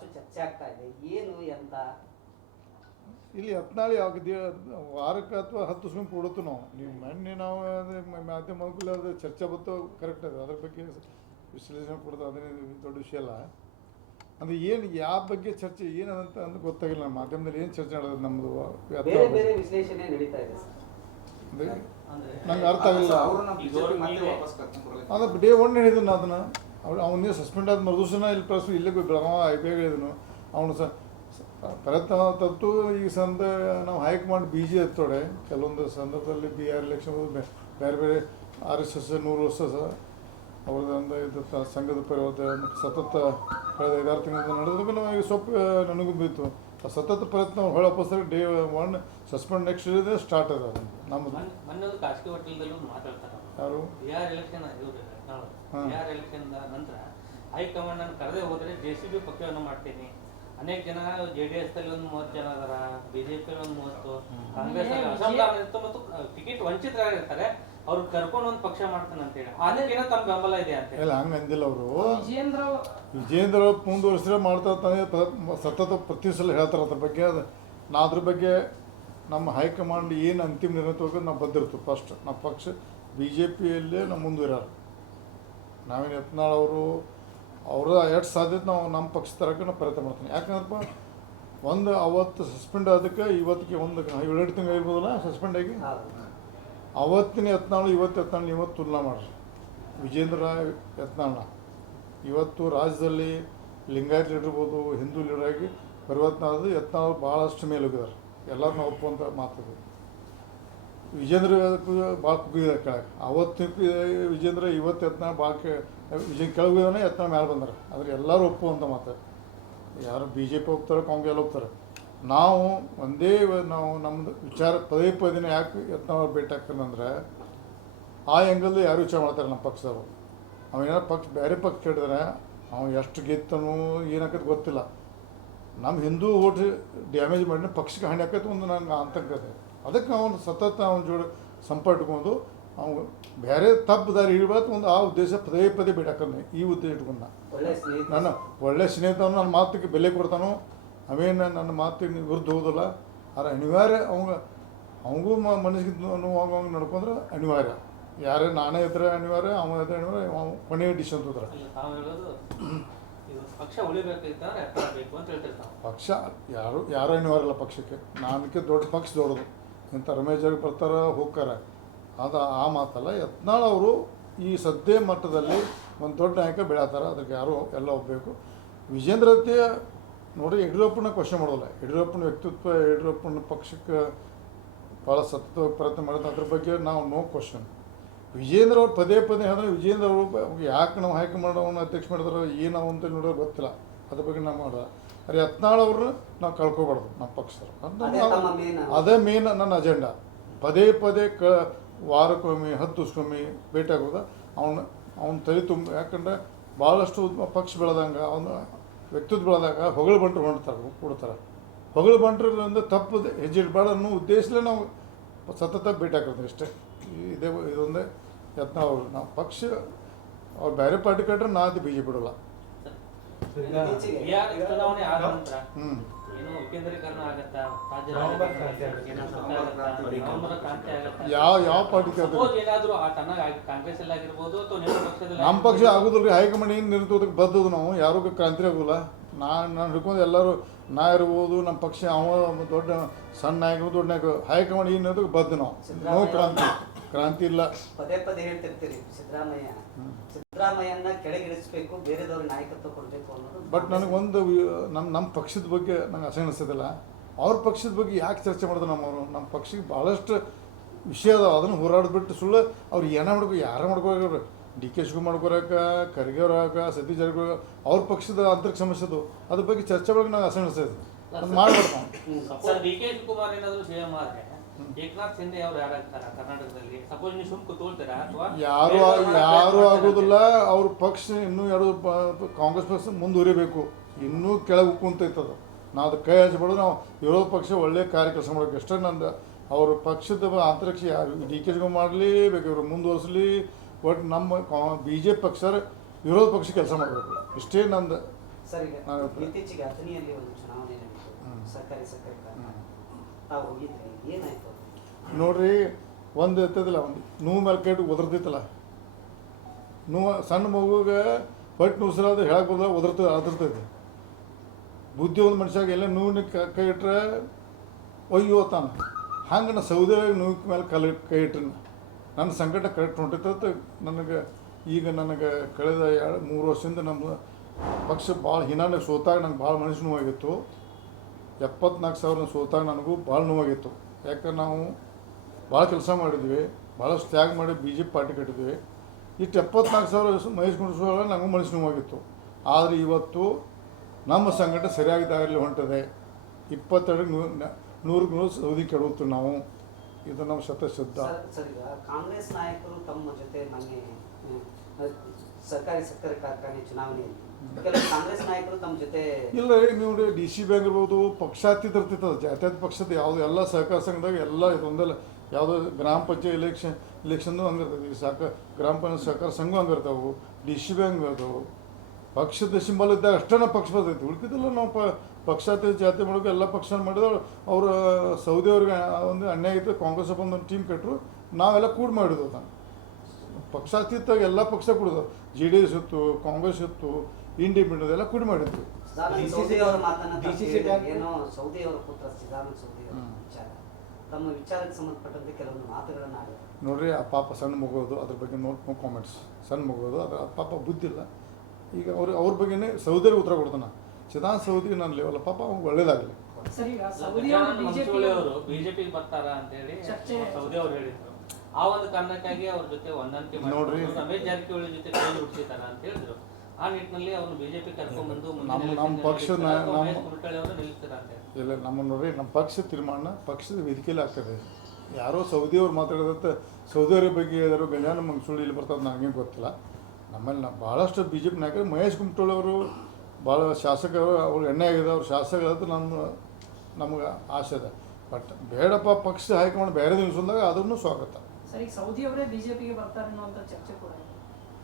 ಬಹಳಷ್ಟು ಚರ್ಚೆ ಆಗ್ತಾ ಇದೆ. ಏನು ಎಂತ? ಇಲ್ಲಿ ಹತ್ನಾಳಿ ಆಗಿದೆ ವಾರಕ್ಕೆ ಅಥವಾ ಹತ್ತು ಸುಂಪು ಕೊಡುತ್ತು ನಾವು? ನೀವು ಮೊನ್ನೆ ನಾವು ಮಾಧ್ಯಮದಲ್ಲಿ ಅದು ಚರ್ಚೆ ಬಂತು ಕರೆಕ್ಟ್ ಅದು. ಅದ್ರ ಬಗ್ಗೆ ವಿಶ್ಲೇಷಣೆ ಕೊಡೋದು ಅದೇನು ದೊಡ್ಡ ವಿಷಯ ಅಲ್ಲ. ಅಂದ್ರೆ ಏನು ಯಾವ ಬಗ್ಗೆ ಚರ್ಚೆ ಏನಂತ ಅಂತ ಗೊತ್ತಾಗಿಲ್ಲ ನಮ್ಮ ಮಾಧ್ಯಮದಲ್ಲಿ ಏನು ಚರ್ಚೆ ಮಾಡೋದು ನಮ್ಮದು ಬೇರೆ ಬೇರೆ ವಿಶ್ಲೇಷಣೆ ನಡೀತಾ ಇದೆ ಸರ್. ನಂಗೆ ಅರ್ಥ ಆಗಿಲ್ಲ. ಅದೇ ಡೇ ಒನ್ ಹೇಳಿದನು ಅದನ್ನು. ಅವ್ನು ಅವನಿಗೆ ಸಸ್ಪೆಂಡ್ ಆದ ಮರುದಿವಸನ ಇಲ್ಲಿ ಪ್ಲಸ್ ಇಲ್ಲೇ ಬೆಳಗಾವ ಐ ಪಿ ಹೇಳಿದನು. ಅವನು ಸ ಪ್ರಯತ್ನ ತತ್ತು ಈ ಸಂದ ನಾವು ಹೈಕಮಾಂಡ್ ಬಿ ಜೆ ಎತ್ತೋಡೆ ಕೆಲವೊಂದು ಸಂದರ್ಭದಲ್ಲಿ ಬಿ ಆರ್ ಎಲೆಕ್ಷನ್ ಬೇರೆ ಬೇರೆ ಆರ್ ಎಸ್ ಎಸ್ ನೂರು ವರ್ಷ ಸಹ ಅವ್ರದ್ದು ಇದು ಸಂಘದ ಪರಿವರ್ತನೆ ಸತತ ಕಳೆದ ಐದಾರು ತಿಂಗಳಿಂದ ನಡೆದ್ರೂ. ನಮಗೆ ಸ್ವಲ್ಪ ನನಗೂ ಬೀತು ಆ ಸತತ ಪ್ರಯತ್ನ ಹೊಳ ವಾಪಸ್ ಡೇ ಒನ್ ಸಸ್ಪೆಂಡ್ ನೆಕ್ಸ್ಟ್ ಇದೆ ಸ್ಟಾರ್ಟ್ ಅದ. ನಮ್ಮದು ಮೊನ್ನೆ ಯಾರು ನಂತರ ಹೈಕಮಾಂಡ್ ನಾನು ಕರೆದೇ ಹೋದ್ರೆ ಜೆ ಸಿ ಬಿ ಪಕ್ಷವನ್ನು ಮಾಡ್ತೀನಿ. ಅನೇಕ ಜನ ಜೆ ಡಿ ಎಸ್ ಅಲ್ಲಿ ಒಂದು ಮೂವತ್ತು ಜನ ಅದಾರ ಬಿಜೆಪಿ ಒಂದು ಮೂವತ್ತು ಕಾಂಗ್ರೆಸ್ ಮತ್ತು ಟಿಕೆಟ್ ವಂಚಿತರಾಗಿರ್ತಾರೆ. ಅವ್ರು ಕರ್ಕೊಂಡು ಒಂದು ಪಕ್ಷ ಮಾಡ್ತಾನೆ ಅಂತ ಹೇಳಿ. ಅದಕ್ಕೇನೋ ತಮ್ಮ ಬೆಂಬಲ ಇದೆ ಅಂತ ಹೇಳಿ. ಇಲ್ಲ ಹಂಗ ಅಂದಿಲ್ಲ ಅವರು. ವಿಜೇಂದ್ರ ವಿಜೇಂದ್ರ ಮುಂದುವರಿಸಿದ್ರೆ ಮಾಡ್ತಾ ತಾನೇ ಸತತ ಪ್ರತಿ ಸಲ ಹೇಳ್ತಾರೆ ಅದ್ರ ಬಗ್ಗೆ. ಅದು ನಾ ಅದ್ರ ಬಗ್ಗೆ ನಮ್ಮ ಹೈಕಮಾಂಡ್ ಏನು ಅಂತಿಮ ನಿರ್ಣಯ ತಗೋದು ನಾವು ಬಂದಿರ್ತೀವಿ ಫಸ್ಟ್ ನಮ್ಮ ಪಕ್ಷ ಬಿ ಜೆ ಪಿಯಲ್ಲೇ ನಾವು ಮುಂದುವರ್ಯಾರ. ನಾವೇನು ಯತ್ನಾಳ್ ಅವರು ಅವರು ಎಷ್ಟು ಸಾಧ್ಯತೆ ನಾವು ನಮ್ಮ ಪಕ್ಷ ತರಕ್ಕೆ ನಾವು ಪ್ರಯತ್ನ ಮಾಡ್ತೀನಿ. ಯಾಕಂದ್ರಪ್ಪ ಒಂದು ಅವತ್ತು ಸಸ್ಪೆಂಡ್ ಆದಕ್ಕೆ ಇವತ್ತಿಗೆ ಒಂದು ಏಳೆರಡು ತಿಂಗಳು ಇರ್ಬೋದಲ್ಲ ಸಸ್ಪೆಂಡ್ ಆಗಿ? ಅವತ್ತಿನ ಯತ್ನಾಳು ಇವತ್ತು ಯತ್ನಾಳು ಇವತ್ತು ತುಲನಾ ಮಾಡ್ರಿ. ವಿಜೇಂದ್ರ ಯತ್ನಾಳನ್ನ ಇವತ್ತು ರಾಜ್ಯದಲ್ಲಿ ಲಿಂಗಾಯತ್ ಇರ್ಬೋದು ಹಿಂದೂ ಲೀಡರ್ ಆಗಿ ಪರಿವರ್ತನೆ ಆದ ಯತ್ನಾಳ್ ಭಾಳಷ್ಟು ಮೇಲೆ ಹೋಗಿದ್ದಾರೆ ಎಲ್ಲರನ್ನ ಒಪ್ಪುವಂಥ ಮಾತದು. ವಿಜೇಂದ್ರ ಭಾಳ ಕುಗ್ಗಿದ ಕೆಳಗೆ. ಅವತ್ತು ವಿಜೇಂದ್ರ, ಇವತ್ತು ಯತ್ನ ಭಾಳ ಕೆ ವಿಜಯ ಕೆಳಗೆ ಯತ್ನ ಮೇಲೆ ಬಂದಾರೆ. ಆದರೆ ಎಲ್ಲರೂ ಒಪ್ಪುವಂಥ ಮಾತು ಯಾರು ಬಿ ಜೆ ಪಿ ಹೋಗ್ತಾರೆ ಕಾಂಗ್ರೆಸ್ ಹೋಗ್ತಾರೆ ನಾವು ಒಂದೇ ನಾವು ನಮ್ಮದು ವಿಚಾರ ಪದೇ ಪದೇ ಯಾಕೆ ಯತ್ನ ಭೇಟಿ ಆ ಆ್ಯಂಗಲ್ ಯಾರು ವಿಚಾರ ಮಾಡ್ತಾರೆ ನಮ್ಮ ಪಕ್ಷದವರು. ಅವೇನಾರು ಪಕ್ಷ, ಬೇರೆ ಪಕ್ಷ ಹಿಡಿದ್ರೆ ಅವ್ನು ಎಷ್ಟು ಗೆತ್ತನು ಏನಾಕತ್ ಗೊತ್ತಿಲ್ಲ. ನಮ್ಮ ಹಿಂದೂ ಓಟ್ ಡ್ಯಾಮೇಜ್ ಮಾಡಿದ್ರೆ ಪಕ್ಷಕ್ಕೆ ಹಾನಿ ಹಾಕೈತೆ ಒಂದು ನಂಗೆ ಇದೆ. ಅದಕ್ಕೆ ಅವನು ಸತತ ಅವನ ಜೋಡಿ ಸಂಪರ್ಕ ಇಟ್ಕೊಂಡು ಅವ್ನು ಬೇರೆ ತಪ್ಪು ದಾರಿ ಹಿಡಿಬಾರ್ದು ಒಂದು ಆ ಉದ್ದೇಶ ಪದೇ ಪದೇ ಭೇಟಿ ಈ ಉದ್ದೇಶ ಇಟ್ಕೊಂಡ. ನಾ. ಒಳ್ಳೆ ಸ್ನೇಹಿತ. ನನ್ನ ಒಳ್ಳೆ ಸ್ನೇಹಿತನು ನನ್ನ ಮಾತಿಗೆ ಬೆಲೆ ಕೊಡ್ತಾನೋ? ಅವೇನು ನನ್ನ ಮಾತಿಗೆ ವಿರುದ್ಧ ಹೋಗೋದಿಲ್ಲ. ಆದ್ರೆ ಅನಿವಾರ್ಯ ಅವಂಗ ಅವಂಗೂ ಮ ಮನಸ್ಸಿಗೆ ನೋವಾಗ ನಡ್ಕೊಂಡ್ರೆ ಅನಿವಾರ್ಯ. ಯಾರೇ ನಾನೇ ಇದ್ರೆ ಅನಿವಾರ್ಯ ಅವ ಇದ್ರೆ ಅನಿವಾರ್ಯ ಅವ ಕೊನೆಯ ಡಿಸಿಷನ್ ತೋದ್ರೆ. ಹೇಳೋದು ಪಕ್ಷ ಉಳಿಬೇಕಾಗಿತ್ತಂದ್ರೆ ಎತ್ತರ ಬೇಕು ಅಂತ ಹೇಳ್ತಿರ್ತಾವೆ ಪಕ್ಷ ಯಾರು ಯಾರು ಅನಿವಾರ್ಯ ಇಲ್ಲ ಪಕ್ಷಕ್ಕೆ. ನಾನಕ್ಕೆ ದೊಡ್ಡ ಪಕ್ಷ ದೊಡ್ಡದು. ಇಂಥ ರಮೇಶ್ ಬರ್ತಾರ ಬರ್ತಾರೆ, ಹೋಗ್ತಾರೆ. ಅದು ಆ ಮಾತಲ್ಲ, ಯತ್ನಾಳ್ ಅವರು ಈ ಸದ್ಯ ಮಟ್ಟದಲ್ಲಿ ಒಂದು ದೊಡ್ಡ ನಾಯಕ ಬೆಳೀತಾರೆ. ಅದಕ್ಕೆ ಯಾರು ಎಲ್ಲ ಹೋಗ್ಬೇಕು ವಿಜೇಂದ್ರತೆ ನೋಡಿ, ಯಡಿಯೂರಪ್ಪನ ಕ್ವಶನ್ ಮಾಡೋಲ್ಲ ಯಡಿಯೂರಪ್ಪನ ವ್ಯಕ್ತಿತ್ವ, ಯಡಿಯೂರಪ್ಪನ ಪಕ್ಷಕ್ಕೆ ಭಾಳ ಸತತ ಪ್ರಯತ್ನ ಮಾಡಿದ ಅದ್ರ ಬಗ್ಗೆ ನಾವು ನೋ ಕ್ವಶನ್ ವಿಜೇಂದ್ರ ಅವ್ರು ಪದೇ ಪದೇ ಹೇಳಿದ್ರೆ ವಿಜೇಂದ್ರ ಅವರು ಯಾಕೆ ನಾವು ಆಯ್ಕೆ ಅವನ್ನ ಅಧ್ಯಕ್ಷ ಮಾಡಿದ್ರೆ ಏನು ಅಂತ ನೋಡೋದು ಗೊತ್ತಿಲ್ಲ. ಅದ್ರ ಬಗ್ಗೆ ನಾವು ಅರೆ ಯತ್ನಾಳ್ ಅವ್ರನ್ನ ನಾವು ಕಳ್ಕೊಬಾರ್ದು ನಮ್ಮ ಪಕ್ಷದವ್ರು. ಅಂತ ಅದೇ ಮೇನ್ ನನ್ನ ಅಜೆಂಡಾ ಪದೇ ಪದೇ ಕ ವಾರಕ್ಕೊಮ್ಮೆ ಹತ್ತು ವರ್ಷಕ್ಕೊಮ್ಮೆ ಭೇಟಿ ಆಗೋದು. ಅವನ ಅವ್ನ ತಲೆ ತುಂಬ ಯಾಕಂದ್ರೆ ಭಾಳಷ್ಟು ಪಕ್ಷ ಬೆಳೆದಂಗ ಅವನ ವ್ಯಕ್ತಿತ್ವ ಬೆಳೆದಾಗ ಹೊಗಳು ಬಂಟ್ರು ಹೊಂಡ್ತಾರೆ ಕೊಡ್ತಾರೆ ಹೊಗಳು ಬಂಟ್ರಿಂದ ತಪ್ಪು ಹೆಜ್ಜೆ ಇಡಬೇಡ ಅನ್ನೋ ಉದ್ದೇಶಲೇ ನಾವು ಸತತ ಭೇಟಿ ಹಾಕೋದು ಇಷ್ಟೇ ಇದೇ ಇದೊಂದೇ ಯತ್ನ ಅವರು. ನಾವು ಪಕ್ಷ ಅವ್ರು ಬೇರೆ ಪಾರ್ಟಿ ಕಟ್ರೆ ನಾ ಅದು ಬಿ ಜೆ ಬಿಡೋಲ್ಲ. ಇತ್ತೀಚೆಗೆ ಬಿಹಾರ್ ಚುನಾವಣೆ ಆದ ನಂತರ ಹ್ಞೂ ಏನು ವಿಕೇಂದ್ರೀಕರಣ ಆಗತ್ತಾ? ರಾಜ್ಯ ನವೆಂಬರ್ ರಾಜಕಾರಣ ಕ್ರಾಂತಿ ಏನೋ ಆಗತ್ತೆ. ಸ್ವಲ್ಪ ಆಗತ್ತಾ? ಕ್ರಾಂತಿ ಆಗತ್ತಾ? ಯಾವ ಯಾವ ಆ ಕಾಂಗ್ರೆಸ್ ಅಲ್ಲಿ ಆಗಿರ್ಬೋದು ಅಥವಾ ನಿಮ್ಮ ಪಕ್ಷದಲ್ಲಿ ನಮ್ಮ ಪಕ್ಷ ಆಗುದಿಲ್ಲ ಆಗೋದಿಲ್ಲ ರೀ ಹೈಕಮಾಂಡ್ ಏನು ನಿರ್ತೋದಕ್ಕೆ ಬದ್ದದು ನಾವು? ಯಾರಿಗೂ ಕ್ರಾಂತಿ ಆಗೋಲ್ಲ ನಾನು ನಾನು ಹಿಡ್ಕೊಂಡು ಎಲ್ಲರೂ ನಾ ಇರ್ಬೋದು ನಮ್ಮ ಪಕ್ಷ ಅವ ದೊಡ್ಡ ಸಣ್ಣ ನಾಯಕರು ದೊಡ್ಡ ನಾಯಕರು. ಹೈಕಮಾಂಡ್ ಏನು ಇರೋದಕ್ಕೆ ಬದ್ದು ನಾವು? ನೋ ಕ್ರಾಂತಿ ಕ್ರಾಂತಿ ಇಲ್ಲ. ಪದೇ ಪದೇ ಹೇಳ್ತಿರ್ತೀರಿ ಸಿದ್ದರಾಮಯ್ಯ. ಸಿದ್ದರಾಮಯ್ಯನ ಕೆಳಗಿಳಿಸ್ಬೇಕು ಬೇರೆದವ್ರ ನಾಯಕತ್ವ ಕೊಡಬೇಕು ಅನ್ನೋದು ಬಟ್ ನನಗೊಂದು ನಮ್ಮ ನಮ್ಮ ಪಕ್ಷದ ಬಗ್ಗೆ ನಂಗೆ ಅಸಹ್ಯ ಅನಿಸೋದಿಲ್ಲ. ಅವ್ರ ಪಕ್ಷದ ಬಗ್ಗೆ ಯಾಕೆ ಚರ್ಚೆ ಮಾಡಿದ್ರು ನಮ್ಮವರು? ನಮ್ಮ ಪಕ್ಷಕ್ಕೆ ಭಾಳಷ್ಟು ವಿಷಯ ಅದಾವ. ಅದನ್ನು ಹೋರಾಡ್ಬಿಟ್ಟು ಸುಳ್ಳು ಅವ್ರು ಏನ ಮಾಡ್ಬೇಕು ಯಾರ ಮಾಡ್ಕೋರು ಡಿ ಕೆ ಶಿವಕುಮಾರ್ ಮಾಡ್ಕೊರಕ ಖರ್ಗೆ ಅವ್ರ ಹಾಕ ಸತೀಶ್ ಜಾರಕಿಹೊಳಿ ಅವ್ರ ಪಕ್ಷದ ಆಂತರಿಕ ಸಮಸ್ಯೆ ಅದು. ಅದ್ರ ಬಗ್ಗೆ ಚರ್ಚೆ ಒಳಗೆ ನಂಗೆ ಅಸಹ್ಯ ಅನಿಸ್ತದೆ ಅದು ಮಾಡ್ಬಾರ್ದು. ಏಕನಾಥ್ ಶಿಂದೆ ಅವ್ರು ಯಾರಾಗ್ತಾರ ಕರ್ನಾಟಕದಲ್ಲಿ? ಸಪೋಸ್ ನೀವು ತೋಳ್ತೀರಾ ಅಥವಾ ಯಾರು ಯಾರು ಆಗೋದಿಲ್ಲ ಅವ್ರ ಪಕ್ಷ ಇನ್ನೂ ಎರಡು ಪ- ಕಾಂಗ್ರೆಸ್ ಪಕ್ಷ ಮುಂದುವರಿಬೇಕು ಇನ್ನೂ ಕೆಳಗೆ ಕುಂತೈತದ. ನಾವು ಅದು ಕೈ ಹಚ್ಚಬಾರ್ದು ನಾವು ವಿರೋಧ ಪಕ್ಷ ಒಳ್ಳೆ ಕಾರ್ಯ ಕೆಲಸ ಮಾಡಬೇಕು. ಅಷ್ಟೇ ನಂದು ಅವ್ರ ಪಕ್ಷದ ಅಂತರಿಕ್ಷ ಯಾರು ಡಿ ಕೆ ಶಿವಕುಮಾರ್ ಮಾಡಲಿ ಬೇಕು ಇವರು ಮುಂದುವರಿಸಲಿ ಒಟ್ಟು ನಮ್ಮ ಬಿ ಜೆ ಪಿ ಪಕ್ಷ ವಿರೋಧ ಪಕ್ಷ ಕೆಲಸ ಮಾಡಬೇಕು. ಇಷ್ಟೇ ನಂದು. ಸರ್ ಈಗ ನಾನು. ಇತ್ತೀಚೆಗೆ ಅಥಣಿಯಲ್ಲಿ ಒಂದು ಚುನಾವಣೆ ನಡೀತು. ಸರ್ಕಾರಿ ಸರ್ಕಾರಿ ಕಾರ್ಖಾನೆ ಹ್ಮ್. ತಾವು ಹೋಗಿದ್ರಿ. ಏನಾಯ್ತು? ನೋಡ್ರಿ, ಒಂದು ಇರ್ತದಿಲ್ಲ ಒಂದು ನೋವು ಮೇಲೆ ಕೈ ನೂ, ಸಣ್ಣ ಮಗುಗೆ ಹೊಟ್ಟೆ ಉಸಿರಾದ್ರೆ ಹೇಳಕ್ಕೆ ಬಂದ ಉದರ್ತ, ಅದಿರ್ತೈತಿ. ಬುದ್ಧಿ ಒಂದು ಮನುಷ್ಯಾಗ ಎಲ್ಲ ನೋವಿನ ಕೈ ಇಟ್ರೆ ಒಯ್ಯೋ ತಾನ. ಹಂಗೆ ನಾ ಸೌದೆ ನೋವು ಮೇಲೆ ಕಲ್ ಕೈ ಇಟ್ರಿ ನನ್ನ ಸಂಕಟ ಕರೆಕ್ಟ್ ಹೊಂಟಿತ್ತು. ನನಗೆ ಈಗ ನನಗೆ ಕಳೆದ ಎರಡು, ಮೂರು ವರ್ಷದಿಂದ ನಮ್ಮ ಪಕ್ಷ ಭಾಳ ಹಿನ್ನೆಲೆ ಸೋತಾಗ ನಂಗೆ ಭಾಳ ಮನುಷ್ಯ ನೋವಾಗಿತ್ತು. ಎಪ್ಪತ್ನಾಲ್ಕು ಸಾವಿರ ಸೋತಾಗ ನನಗೂ ಭಾಳ ನೋವಾಗಿತ್ತು. ಯಾಕಂದ್ರೆ ನಾವು ಭಾಳ ಕೆಲಸ ಮಾಡಿದ್ವಿ ಭಾಳಷ್ಟು ತ್ಯಾಗ ಮಾಡಿ ಬಿ ಜೆ ಪಿ ಪಾರ್ಟಿ ಕಟ್ಟಿದ್ವಿ. ಇಷ್ಟು ಎಪ್ಪತ್ನಾಲ್ಕು ಸಾವಿರ ಮಹೇಶ್ ನಮಗೆ ನನಗೂ ಮನಸ್ಸು ನೋವಾಗಿತ್ತು ಆದರೆ ಇವತ್ತು ನಮ್ಮ ಸಂಘಟ ಸರಿಯಾಗಿ ದಾರಿಯಲ್ಲಿ ಹೊಂಟದೆ. ಇಪ್ಪತ್ತೆರಡು ನೂರಕ್ಕೆ ನೂರು ಸೌದಿ ಕೆಡುತ್ತು ನಾವು. ಇದು ನಮ್ಮ ಶತಸಿದ್ಧ ಕಾಂಗ್ರೆಸ್ ನಾಯಕರು ತಮ್ಮ ಜೊತೆ ನಮಗೆ ಸರ್ಕಾರಿ ಸಕ್ಕರೆ ಕಾರ್ಖಾನೆ ಚುನಾವಣೆಯಲ್ಲಿ ಕಾಂಗ್ರೆಸ್ ನಾಯಕರು ತಮ್ಮ ಜೊತೆ ಇಲ್ಲ ರೀ ನೀವು ಡಿ ಸಿ ಬ್ಯಾಂಕ್ ಇರ್ಬೋದು ಪಕ್ಷಾತೀತ ಇರ್ತಿತ್ತು ಜಾತ್ಯಾತ ಪಕ್ಷದ ಯಾವುದು ಎಲ್ಲ ಸಹಕಾರ ಸಂಘದಾಗ ಎಲ್ಲ ಇದೊಂದೆಲ್ಲ. ಯಾವುದೋ ಗ್ರಾಮ ಪಂಚಾಯತ್ ಇಲೆಕ್ಷನ್ ಇಲೆಕ್ಷನ್ದು ಹಂಗಿರ್ತದೆ ಈ ಸಹಕಾರ ಗ್ರಾಮ ಪಂಚಾಯತ್ ಸಹಕಾರ ಸಂಘ ಹಂಗಿರ್ತಾವೆ ಡಿ ಸಿ ಬಿ ಹಂಗಿರ್ತಾವೆ ಪಕ್ಷದ ಸಿಂಬಲ್ ಇದ್ದಾಗ ಅಷ್ಟೇ ಪಕ್ಷ ಬರ್ತೈತಿ. ಉಳ್ಕಿದ್ದೆಲ್ಲ ನಾವು ಪ ಪಕ್ಷಾತೀತ ಜಾತಿ ಮಾಡೋಕೆ ಎಲ್ಲ ಪಕ್ಷ ಮಾಡಿದ್ರು ಅವ್ರ ಸೌದಿ ಅವ್ರಿಗೆ ಒಂದು ಅನ್ಯಾಯ ಇತ್ತು ಕಾಂಗ್ರೆಸ್ ಒಂದು ಟೀಮ್ ಕಟ್ಟರು ನಾವೆಲ್ಲ ಕೂಡಿ ಮಾಡಿದ್ವು ತಾನು. ಪಕ್ಷಾತೀತಾಗ ಎಲ್ಲ ಪಕ್ಷ ಕೊಡೋದು ಜೆ ಡಿ ಎಸ್ ಇತ್ತು ಕಾಂಗ್ರೆಸ್ ಇತ್ತು ಇಂಡಿಪೆಂಡೆಂಟ್ ಎಲ್ಲ ಕೂಡಿ ಮಾಡಿದ್ವಿ. ತಮ್ಮ ವಿಚಾರಕ್ಕೆ ಸಂಬಂಧಪಟ್ಟಂತೆ ಕೆಲವೊಂದು ಮಾತುಗಳನ್ನು ಆಡಿದರು. ನೋಡ್ರಿ ಆ ಪಾಪ ಸಣ್ಣ ಮಗುವುದು ಅದ್ರ ಬಗ್ಗೆ ನೋಟ್ ನೋ ಕಾಮೆಂಟ್ಸ್ ಸಣ್ಣ ಮಗುವುದು ಅದ್ರ ಆ ಪಾಪ ಬುದ್ಧಿಲ್ಲ. ಈಗ ಅವ್ರು ಅವ್ರ ಬಗ್ಗೆನೇ ಸೌದರಿ ಉತ್ತರ ಕೊಡ್ತಾನೆ. ಚಿದಾನ್ ಸೌದಿ ನಾನು ಲೆವೆಲ್ ಪಾಪ ಅವ್ನು ಒಳ್ಳೇದಾಗಲಿ. ಸರ್ ಈಗ ಸೌದಿ ಅವರು ಬಿಜೆಪಿ ಅವರು ಬಿಜೆಪಿಗೆ ಬರ್ತಾರ ಅಂತ ಹೇಳಿ ಚರ್ಚೆ ಸೌದಿ ಅವ್ರು ಹೇಳಿದ್ರು. ಆ ಒಂದು ಕಾರಣಕ್ಕಾಗಿ ಅವ್ರ ಜೊತೆ ಹೊಂದಾಣಿಕೆ ನೋಡ್ರಿ. ರಮೇಶ್ ಜಾರಕಿಹೊಳಿ ಜೊತೆ ಕೈ ಜೋಡಿಸಿದಾರ ಅಂತ ಹೇಳಿದ್ರು. ಆ ನಿಟ್ಟಿನಲ್ಲಿ ಅವ್ರನ್ನ ಬಿಜೆಪಿ ಕರ್ಕೊಂಡ್ಬಂದು ನಮ್ಮ- ನಮ್ಮ ನಲ್ಲಿ ನಮ್ಮ- ಕುಮಟಳ್ಳಿ ಅವರು ನಿಲ್ಲಿಸ್ತಾರ ಅಂತ ಇಲ್ಲ ನಮ್ಮ ನೋಡ್ರಿ ನಮ್ಮ ಪಕ್ಷ ತೀರ್ಮಾನ ಪಕ್ಷದ ವೇದಿಕೆಯಲ್ಲಿ ಆಗ್ತದೆ. ಯಾರೋ ಸೌದಿಯವ್ರು ಮಾತಾಡೋದಂತ ಸೌದಿಯವರ ಬಗ್ಗೆ ಹೇಳಿದ್ರು ಗಂಜಾನ ಸುಳ್ಳು ಇಲ್ಲಿ ಬರ್ತದೆ ನನಗೆ ಗೊತ್ತಿಲ್ಲ. ನಮ್ಮಲ್ಲಿ ನಾವು ಭಾಳಷ್ಟು ಬಿ ಜೆ ಪಿ ನಾಯಕರು ಮಹೇಶ್ ಕುಮಟೋಳ್ ಅವರು ಭಾಳ ಶಾಸಕರು ಅವ್ರು ಎಣ್ಣೆ ಆಗಿದೆ ಅವ್ರು ಶಾಸಕರದ್ದು ನಮ್ಮ ನಮ್ಗೆ ಆಸೆ ಇದೆ. ಬಟ್ ಬೇಡಪ್ಪ ಪಕ್ಷ ಹೈಕಮಾಂಡ್ ಬೇರೆ ನಿಲ್ಸೋದಾಗ ಅದನ್ನು ಸ್ವಾಗತ.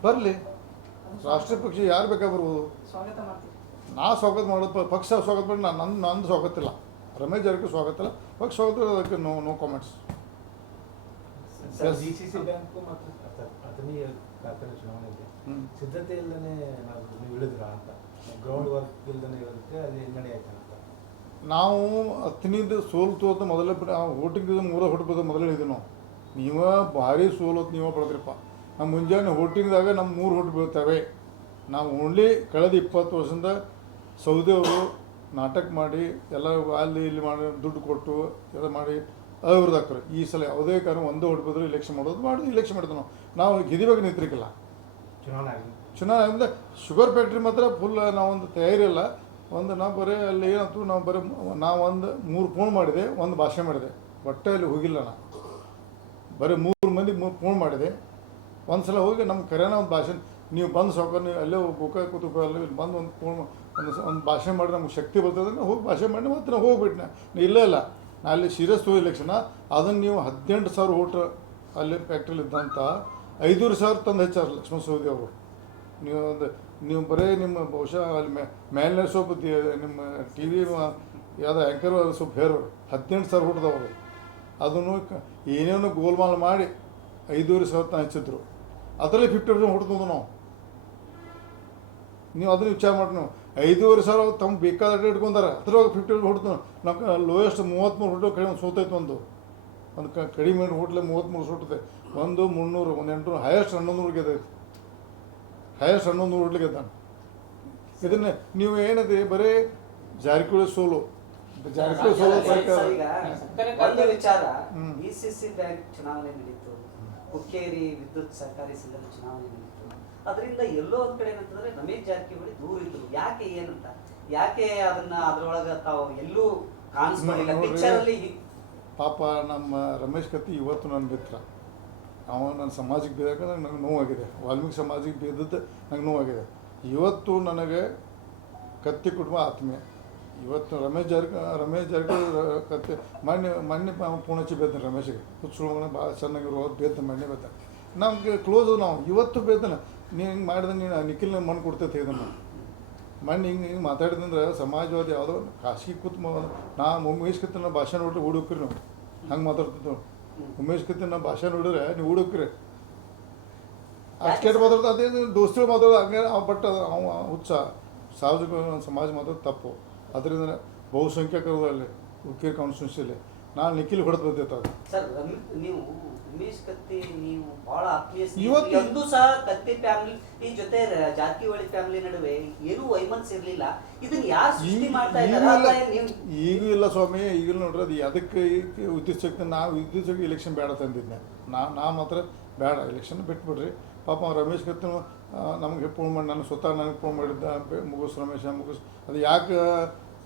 ಬರಲಿ. ರಾಷ್ಟ್ರೀಯ ಪಕ್ಷ ಯಾರು ಬೇಕಾ ಬರ್ಬೋದು? ನಾ ಸ್ವಾಗತ ಮಾಡೋದು ಪಕ್ಷ ಸ್ವಾಗತ ಮಾಡಿ ನಾನು ನನ್ನ ನಂದು ಸ್ವಾಗತ ಇಲ್ಲ ರಮೇಶ್ ಜಾರಕಿಹೊಳಿ ಸ್ವಾಗತ ಇಲ್ಲ. ಪಕ್ಷ ಸ್ವಾಗತ ಅದಕ್ಕೆ ನೋ ನೋ ಕಾಮೆಂಟ್ಸ್ ಸಿದ್ಧತೆ ಇಲ್ಲದೆ ಅಂತ. ಗ್ರೌಂಡ್ ವರ್ಕ್ ಇಲ್ದೇ ಇರೋದಕ್ಕೆ ಅಲ್ಲಿ ಹಿನ್ನಡೆ ಆಯ್ತು ಅಂತ. ನಾವು ಹತ್ತನಿಂದ ಸೋಲ್ತು ಅಂತ ಮೊದಲೇ ಓಟಿಂಗ್ ಮೂರ ಹೊಟ್ಟಬೋದು ಮೊದಲೇ ಹೇಳಿದ್ವಿ ನಾವು. ನೀವ ಭಾರಿ ಸೋಲೋತ್ ನೀವ ಪಡೆದ್ರಪ್ಪ ನಮ್ಮ ಮುಂಜಾನೆ ಹೋಟಿಂಗ್ದಾಗ ನಮ್ಮ ಮೂರು ಹೊಟ್ಟು ಬೀಳ್ತವೆ. ನಾವು ಓನ್ಲಿ ಕಳೆದ ಇಪ್ಪತ್ತು ವರ್ಷದಿಂದ ಸೌದಿಯವರು ನಾಟಕ ಮಾಡಿ ಎಲ್ಲ ಅಲ್ಲಿ ಇಲ್ಲಿ ಮಾಡಿ ದುಡ್ಡು ಕೊಟ್ಟು ಎಲ್ಲ ಮಾಡಿ ಅವ್ರದಾಕ್ರು ಈ ಸಲ ಯಾವುದೇ ಕಾರಣ ಒಂದೇ ಹೊಟ್ಟು ಬಂದ್ರೆ ಇಲೆಕ್ಷನ್ ಮಾಡೋದು ಮಾಡಿ ಇಲೆಕ್ಷನ್ ಮಾಡಿದ್ರು ನಾವು. ನಾವು ಗೆದಿಬೇಕು ನಿಂತಿರ್ಕಿಲ್ಲ. ಚುನಾವಣೆ ಚುನಾವಣೆ ಅಂದರೆ ಶುಗರ್ ಫ್ಯಾಕ್ಟ್ರಿ ಮಾತ್ರ ಫುಲ್ ನಾವೊಂದು ತಯಾರಿ ಇಲ್ಲ ಒಂದು ನಾವು ಬರೀ ಅಲ್ಲಿ ಏನಾಯ್ತು ನಾವು ಬರೀ ನಾವೊಂದು ಒಂದು ಮೂರು ಫೋನ್ ಮಾಡಿದೆ ಒಂದು ಭಾಷೆ ಮಾಡಿದೆ. ಒಟ್ಟೆ ಅಲ್ಲಿ ಹೋಗಿಲ್ಲ ನಾ ಬರೀ ಮೂರು ಮಂದಿ ಮೂರು ಫೋನ್ ಮಾಡಿದೆ. ಒಂದು ಸಲ ಹೋಗಿ ನಮ್ಮ ಕರೆನ ಒಂದು ಭಾಷೆ ನೀವು ಬಂದು ಸಾವ್ಕಾರ ನೀವು ಅಲ್ಲೇ ಹೋಗಿ ಕೂತು ಅಲ್ಲಿ ಇಲ್ಲಿ ಬಂದು ಒಂದು ಫೋನ್ ಒಂದು ಒಂದು ಭಾಷೆ ಮಾಡಿ ನಮ್ಗೆ ಶಕ್ತಿ ಬರ್ತದೆ ನಾವು ಹೋಗಿ ಭಾಷೆ ಮಾಡಿ ಮತ್ತೆ ನಾವು ಹೋಗ್ಬಿಟ್ನೆ. ಇಲ್ಲ ಇಲ್ಲ. ನಾ ಅಲ್ಲಿ ಸೀರಿಯಸ್ ಹೋಗಿ ಇಲೆಕ್ಷನ್ ಅದನ್ನು ನೀವು ಹದಿನೆಂಟು ಸಾವಿರ ಓಟ್ ಅಲ್ಲಿ ಫ್ಯಾಕ್ಟ್ರಿಲಿ ಇದ್ದಂಥ ಐದೂರು ಸಾವಿರ ತಂದು ಹೆಚ್ಚಾರ ಲಕ್ಷ್ಮಣ ಸೌದಿ ಅವರು. ನೀವು ಒಂದು, ನೀವು ಬರೀ ನಿಮ್ಮ ಬಹುಶಃ ಅಲ್ಲಿ ಮೇ, ಮೇಲಿನ ಸ್ವಲ್ಪ ನಿಮ್ಮ ಟಿ ವಿ ಯಾವುದೋ ಆ್ಯಂಕರ್ ಸ್ವಲ್ಪ ಹೇರೋರು ಹದಿನೆಂಟು ಸಾವಿರ ಹುಟ್ಟಿದವರು ಅದನ್ನು ಏನೇನೋ ಗೋಲ್ಮಾಲ್ ಮಾಡಿ ಐದೂವರೆ ಸಾವಿರ ತನಕ ಹಚ್ಚಿದ್ರು. ಅದರಲ್ಲಿ ಫಿಫ್ಟಿ ಪರ್ಸೆಂಟ್ ಹುಡ್ತಂದು ನಾವು. ನೀವು ಅದನ್ನು ವಿಚಾರ ಮಾಡಿ ನೀವು. ಐದೂವರೆ ಸಾವಿರ ತಮ್ಮ ಬೇಕಾದ ಇಟ್ಕೊಂತಾರೆ ಅದ್ರೊಳಗೆ ಫಿಫ್ಟಿ ಹೊಡ್ತು ನಮ್ಮ ಲೋಯೆಸ್ಟ್ ಮೂವತ್ತ್ಮೂರು ಹೊಟ್ಟು ಕಡಿಮೆ ಒಂದು ಸೋತೈತೆ ಒಂದು. ಒಂದು ಕ ಕಡಿಮೆ ಹೋಟ್ಲೆ ಮೂವತ್ತ್ಮೂರು ಸುಟ್ಟದೆ ಒಂದು ಮುನ್ನೂರು ಒಂದು ಎಂಟುನೂರು ಹೈಯೆಸ್ಟ್ ಹನ್ನೊಂದು ನೂರು ಗೆದ್ದೈತೆ ಹೈಯೆಸ್ಟ್ ಹನ್ನೊಂದು ನೂರು ಹೋಟ್ಲಿಗೆ ಗೆದ್ದಾನೆ ಇದನ್ನ ನೀವು ಏನಿದೆ ಬರೀ ಜಾರಕಿಹೊಳಿ ಸೋಲು. ಜಾರಕಿಹೊಳಿ ಸೋಲು ಒಂದು ವಿಚಾರ. ಸಿ ಸಿ ಬ್ಯಾಂಕ್ ಚುನಾವಣೆ ನಡೀತು. ಹುಕ್ಕೇರಿ ವಿದ್ಯುತ್ ಸರ್ಕಾರಿ ಸಂಘದ ಚುನಾವಣೆ ನಡೀತು. ಅದರಿಂದ ಎಲ್ಲೋ ಒಂದ್ ಕಡೆ ಏನಂತಂದ್ರೆ ರಮೇಶ್ ಜಾರಕಿಹೊಳಿ ದೂರ ಇದ್ರು ಯಾಕೆ ಏನಂತ? ಯಾಕೆ ಅದನ್ನ ಅದ್ರೊಳಗ ತಾವು ಎಲ್ಲೂ ಕಾಣಿಸ್ಕೊಂಡಿಲ್ಲ? ನೋಡ್ರಿ. ಪಿಕ್ಚರ್ ಅಲ್ಲಿ ಪಾಪ ನಮ್ಮ ರಮೇಶ್ ಕತ್ತಿ ಇವತ್ತು ನನ್ನ ಮಿತ್ರ. ಅವ ನನ್ನ ಸಮಾಜಕ್ಕೆ ಬೇದಾಗ ನನಗೆ ನೋವಾಗಿದೆ. ವಾಲ್ಮೀಕಿ ಸಮಾಜಕ್ಕೆ ಬೇದದ್ದು ನಂಗೆ ನೋವಾಗಿದೆ. ಇವತ್ತು ನನಗೆ ಕತ್ತಿ ಕುಟುಂಬ ಆತ್ಮೀಯ. ಇವತ್ತು ರಮೇಶ್ ಜಾರ್ಕ ರಮೇಶ್ ಜಾರಕಿಹೊಳಿ ರ- ಕತ್ತಿ ಮೊನ್ನೆ ಮೊನ್ನೆ ಬೇತಾನೆ ರಮೇಶ್ಗೆ. ಹುಚ್ಚು ಭಾಳ ಚೆನ್ನಾಗಿರೋ ಬೇದ ಮಣ್ಣೆ ಬೇತ ನಮ್ಗೆ ಕ್ಲೋಸ್ ನಾವು. ಇವತ್ತು ಬೇತಾನೆ. ನೀನು ಹಿಂಗೆ ಮಾಡಿದ್ರೆ ನೀನು ನಿಖಿಲ್ ಮಣ್ಣು ಕೊಡ್ತೈತೆ ಇದನ್ನು ಮಣ್ಣು. ಹಿಂಗೆ ಹಿಂಗೆ ಮಾತಾಡಿದಂದ್ರೆ ಸಮಾಜವಾದಿ ಯಾವುದೋ ಖಾಸಗಿ ಕೂತ್ ನಾ ಉಮೇಶ್ ಕತ್ತಿನ ಭಾಷೆ ನೋಡ್ರಿ ಹುಡುಕ್ರಿ ನಾವು. ಹಂಗೆ ಮಾತಾಡ್ತಿದ್ದು ಉಮೇಶ್ ಕತ್ತಿನ ಭಾಷೆ ನೋಡಿದ್ರೆ ನೀವು ಹುಡುಕ್ರಿ ಅಷ್ಟೇ ಮಾತಾಡ್ತಾ ಅದೇ ದೋಸ್ತರು ಮಾತಾಡೋದು ಹಂಗೆ ಅವ್ ಬಟ್ ಅದು ಅವ ಹುಚ್ಚ. ಸಾರ್ವಜನಿಕ ಸಮಾಜ ಮಾತಾಡೋದು ತಪ್ಪು. ಅದರಿಂದ ಬಹುಸಂಖ್ಯಾತರಲ್ಲಿ ಅಲ್ಲಿ ಹುಕ್ಕೇರಿ ಕಾನ್ಸ್ಟಿಟ್ಯೂನ್ಸಿಯಲ್ಲಿ ನಾನು ನಿಖಿಲ್ ಹೊಡೆದು ಬಂದಿತ್ತು ಅದು ಸರ್ ರಮ್- ನೀವು ಉಮೇಶ್ ಕತ್ತಿ ನೀವು ಬಹಳ ಆತ್ಮೀಯ ಸ್ನೇಹಿತರು. ಇವತ್ತು- ಎಂದೂ ಸಹ ಕತ್ತಿ ಫ್ಯಾಮಿಲಿ ಈ ಜೊತೆ ರ- ಜಾರಕಿಹೊಳಿ ಫ್ಯಾಮಿಲಿ ನಡುವೆ ಏನೂ ವೈಮನ್ಸ್ ಇರ್ಲಿಲ್ಲ. ಇದನ್ನ ಯಾರು ಸೃಷ್ಟಿ ಮಾಡ್ತಾ ಈಗೂ ಇದ್ದಾರೆ ಇಲ್ಲ ಈಗೂ ಇಲ್ಲ ಸ್ವಾಮಿ ಈಗ ನೋಡ್ರಿ ಅದು ಅದಕ್ಕೆ ವಿದ್ಯುತ್ ಶಕ್ತಿ ನಾವು ವಿದ್ಯುತ್ ಶಕ್ತಿ ಎಲೆಕ್ಷನ್ ಬೇಡ ತಂದಿದ್ದೆ ನಾ ನಾ ಮಾತ್ರ ಬೇಡ ಎಲೆಕ್ಷನ್ ಬಿಟ್ಬಿಡ್ರಿ. ಪಾಪ ಅವ್ನು ರಮೇಶ್ ಕತ್ತಿನ ನಮಗೆ ಫೋನ್ ಮಾಡಿ ನಾನು ಸ್ವತಃ ನನಗೆ ಫೋನ್ ಮಾಡಿದ್ದ ಬೆ- ಮುಗಿಸ್ ರಮೇಶ ಮುಗಿಸ್. ಅದು ಯಾಕೆ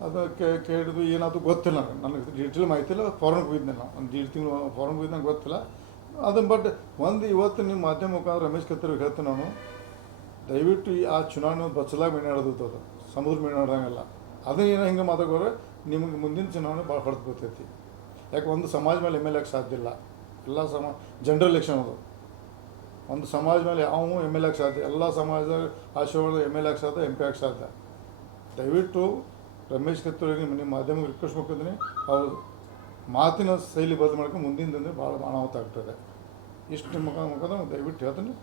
ಅದಕ್ಕೆ ಕೇಳಿದ್ವಿ, ಏನಾದರೂ ಗೊತ್ತಿಲ್ಲ ನನಗೆ ನನಗೆ ಮಾಹಿತಿ ಇಲ್ಲ ಫಾರನ್ಗೆ ಹೋಗಿದ್ದೆ ಒಂದು ದೀಡ್ ತಿಂಗಳು ಫಾರನ್ಗೆ ಹೋಗಿದ್ದೆ ಗೊತ್ತಿಲ್ಲ. ಅದನ್ನು ಬಟ್ ಒಂದು ಇವತ್ತು ನಿಮ್ಮ ಮಾಧ್ಯಮ ಮುಖಾಂತರ ರಮೇಶ್ ಕತ್ತರಿಗೆ ಹೇಳ್ತೀನಿ ನಾನು. ದಯವಿಟ್ಟು ಆ ಚುನಾವಣೆ ಬಚ್ಚಲಾಗಿ ಮೇನಾಡೋದು ಅದು. ಸಮುದ್ರ ಅದನ್ನ ಏನೋ ಹಿಂಗೆ ಮಾತಾಡೋರೆ ನಿಮಗೆ ಮುಂದಿನ ಚುನಾವಣೆ ಭಾಳ ಹೊಡೆದು ಬರ್ತೈತಿ ಯಾಕೆ ಒಂದು ಸಮಾಜ ಮೇಲೆ ಎಂ ಎಲ್ ಎಗೆ ಸಾಧ್ಯ ಇಲ್ಲ. ಎಲ್ಲ ಸಮ ಜನರಲ್ ಎಲೆಕ್ಷನ್ ಅದು. ಒಂದು ಸಮಾಜ ಮೇಲೆ ಯಾವ ಎಂ ಎಲ್ ಎಗೆ ಸಾಧ್ಯ, ಎಲ್ಲ ಸಮಾಜದ ಆಶೀರ್ವಾದ ಎಂ ಎಲ್ ಎಗೆ ಸಾಧ್ಯ ಎಂ ಪಿ ಆಗಿ ಸಾಧ್ಯ. ದಯವಿಟ್ಟು ರಮೇಶ್ ಕತ್ತೂರಿಗೆ ನಿಮ್ಮ ಮಾಧ್ಯಮ ರಿಕ್ವೆಸ್ಟ್ ಮಾಡ್ಕೊತೀನಿ ಅವ್ರು ಮಾತಿನ ಶೈಲಿ ಬದಲು ಮಾಡ್ಕೊಂಡು ಮುಂದಿನ ದಿನ ಭಾಳ ಅನಾಹುತ ಆಗ್ತದೆ. ಇಷ್ಟು ನಿಮ್ಮ ಮುಖ ಮುಖಾಂತರ ದಯವಿಟ್ಟು ಹೇಳ್ತೀನಿ.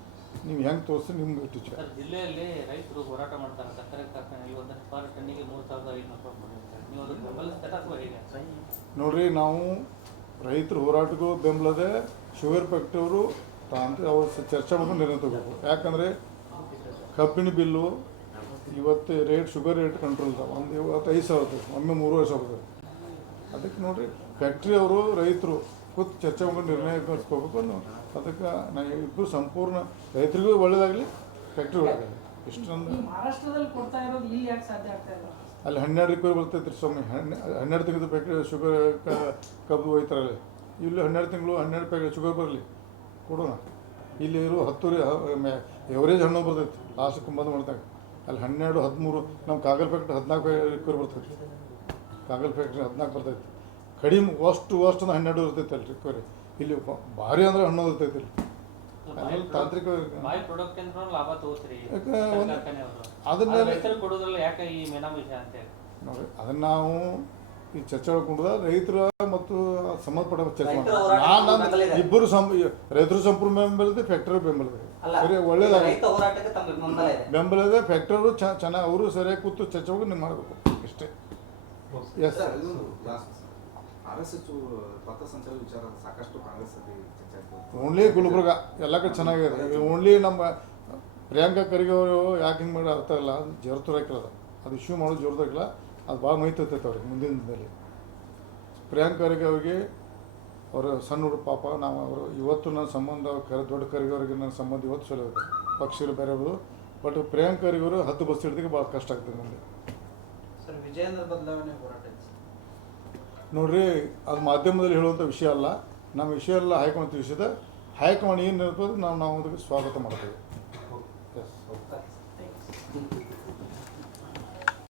ನೀವು ಹೆಂಗೆ ತೋರಿಸಿ ನಿಮ್ಗೆ. ಸರ್ ಜಿಲ್ಲೆಯಲ್ಲಿ ರೈತರು ಹೋರಾಟ ಮಾಡ್ತಾರೆ. ಸಕ್ಕರೆ ಕಾರ್ಖಾನೆಯಲ್ಲಿ ಒಂದು ಸಾವಿರ ಟನ್ನಿಗೆ ಮೂರು ಸಾವಿರದ ಐನೂರು ರೂಪಾಯಿ ನೋಡ್ರಿ ನಾವು ರೈತರು ಹೋರಾಟಗೂ ಬೆಂಬಲದೆ ಶುಗರ್ ಫ್ಯಾಕ್ಟ್ರಿಯವರು ಅವ್ರ ಚರ್ಚೆ ಮಾಡ್ಕೊಂಡು ನಿರ್ಣಯ ತಗೋಬೇಕು. ಯಾಕಂದರೆ ಕಬ್ಬಿಣ ಬಿಲ್ಲು ಇವತ್ತು ರೇಟ್ ಶುಗರ್ ರೇಟ್ ಕಂಟ್ರೋಲ್ ಇದೆ ಒಂದು ಇವತ್ತು ಐದು ಸಾವಿರ ಒಮ್ಮೆ ಮೂರುವರೆ ವರ್ಷ ರೂಪಾಯಿ ಅದಕ್ಕೆ ನೋಡಿರಿ ಫ್ಯಾಕ್ಟ್ರಿ ಅವರು ರೈತರು ಕೂತು ಚರ್ಚೆ ಮಾಡ್ಕೊಂಡು ನಿರ್ಣಯ ಕರ್ಸ್ಕೋಬೇಕು ಅನ್ನೋ ಅದಕ್ಕೆ ನಾನು ಇಬ್ಬರು ಸಂಪೂರ್ಣ ರೈತರಿಗೂ ಒಳ್ಳೇದಾಗಲಿ ಫ್ಯಾಕ್ಟ್ರಿ ಒಳ್ಳೇದಾಗಲಿ. ಇಷ್ಟೊಂದು ಅಲ್ಲಿ ಹನ್ನೆರಡು ರೂಪಾಯಿ ಬರ್ತೈತೆ ರೀ ಸ್ವಾಮಿ. ಹನ್ನೆ ಹನ್ನೆರಡು ತಿಂಗಳು ಫ್ಯಾಕ್ಟ್ರಿ ಶುಗರ್ ಕಬ್ಬು ಒಯ್ತಾರಲ್ಲ. ಇಲ್ಲಿ ಹನ್ನೆರಡು ತಿಂಗಳು ಹನ್ನೆರಡು ಪ್ಯಾಕೆಟ್ ಶುಗರ್ ಬರಲಿ. ಕೊಡೋಣ. ಇಲ್ಲಿ ಇರೋ ಹತ್ತು ಎವರೇಜ್ ಹಣ್ಣು ಬರ್ತೈತಿ. ಲಾಸ್ಟ್ ಕುಂಬದ ಮಾಡ್ದಾಗ. ಅಲ್ಲಿ ಹನ್ನೆರಡು ಹದಿಮೂರು ನಮ್ಮ ಕಾಗಲ್ ಫ್ಯಾಕ್ಟ್ರಿ ಹದಿನಾಲ್ಕು ರೂಪಾಯಿ ಬರ್ತೈತಿ ಕಾಗಲ್ ಫ್ಯಾಕ್ಟ್ರಿ ಹದಿನಾಲ್ಕು ಬರ್ತೈತಿ ಕಡಿಮೆ ಅಷ್ಟು ಅಷ್ಟು ಹನ್ನೆರಡು ಇರ್ತೈತೆ ಅಲ್ರಿ ರಿಕ್ವರಿ ಇಲ್ಲಿ ಭಾರಿ ಅಂದ್ರೆ ಹಣ್ಣು ಇರ್ತೈತಿ ಇಲ್ಲಿ ಅಲ್ಲಿ ತಾಂತ್ರಿಕ ಅದನ್ನ- ನೋಡಿ ಅದನ್ನು ನಾವು ಈ ಚರ್ಚೆ ಮಾಡ್ಕೊಂಡ್ರೆ ರೈತರ ಮತ್ತು ಸಂಬಂಧಪಟ್ಟ ಚರ್ಚೆ ನಾನು ಇದೆ. ಇಬ್ಬರು ಸಂ ರೈತರು ಸಂಪೂರ್ಣ ಬೆಂಬಲ ಫ್ಯಾಕ್ಟರಿ ಬೆಂಬಲ ರೈತ ಹೋರಾಟಕ್ಕೆ ತಮ್ಮ ಬೆಂಬಲ ಇದೆ. ಬೆಂಬಲ ಇದೆ ಫ್ಯಾಕ್ಟರಿ ಚೆನ್ನಾಗಿ ಅವರು ಸರಿಯಾಗಿ ಕೂತು ಚರ್ಚೆ ಮಾಡಿ ನೀವು ಮಾಡಬೇಕು. ಇಷ್ಟೇ. ಎಸ್ ಸರ್, ವಿಚಾರ ಸಾಕಷ್ಟು ಕಾಂಗ್ರೆಸ್ ಅಲ್ಲಿ ಚರ್ಚೆ ಓನ್ಲಿ ಗುಲ್ಬರ್ಗ ಎಲ್ಲ ಕಡೆ ಚೆನ್ನಾಗಿದೆ. ಓನ್ಲಿ ನಮ್ಮ ಪ್ರಿಯಾಂಕಾ ಖರ್ಗೆ ಅವರು ಯಾಕೆ ಹಿಂಗೆ ಮಾಡಿ ಅರ್ಥ ಇಲ್ಲ. ಅದು ಜೋರ್ತರಾಕಿಲ್ಲ ಅದು ಇಶ್ಯೂ ಮಾಡೋದು ಜೋರ್ದಾಗಿಲ್ಲ ಅದು ಭಾಳ ಮೈತೈತೆ ಅವ್ರಿಗೆ ಮುಂದಿನ ದಿನದಲ್ಲಿ. ಪ್ರಿಯಾಂಕ ಖರ್ಗೆ ಅವ್ರಿಗೆ ಅವರ ಸಣ್ಣ ಹುಡುಗ ಪಾಪ ನಾವು ಅವರು ಇವತ್ತು ನನ್ನ ಸಂಬಂಧ ಕರೆ ದೊಡ್ಡ ಕರಿಗೋರಿಗೆ ನನ್ನ ಸಂಬಂಧ ಇವತ್ತು ಚಲೋ ಇದೆ. ಪಕ್ಷಿಗಳು ಬೇರೆಯವರು ಬಟ್ ಪ್ರಿಯಾಂಕಾ ಹತ್ತು ಬಸ್ ಹಿಡಿದಕ್ಕೆ ಭಾಳ ಕಷ್ಟ ಆಗ್ತದೆ ನನಗೆ ಸರ್ ವಿಜಯೇಂದ್ರ ಬದಲಾವಣೆ ಹೋರಾಟ ನೋಡ್ರಿ ಅದು ಮಾಧ್ಯಮದಲ್ಲಿ ಹೇಳುವಂಥ ವಿಷಯ ಅಲ್ಲ. ನಮ್ಮ ವಿಷಯ ಎಲ್ಲ ಹೈಕಮಾಂಡ್ ತಿಳಿಸಿದ. ಹೈಕಮಾಂಡ್ ಏನು ಇರ್ತದೆ ನಾವು ನಾವು ಅದಕ್ಕೆ ಸ್ವಾಗತ ಮಾಡ್ತೇವೆ. ಎಸ್.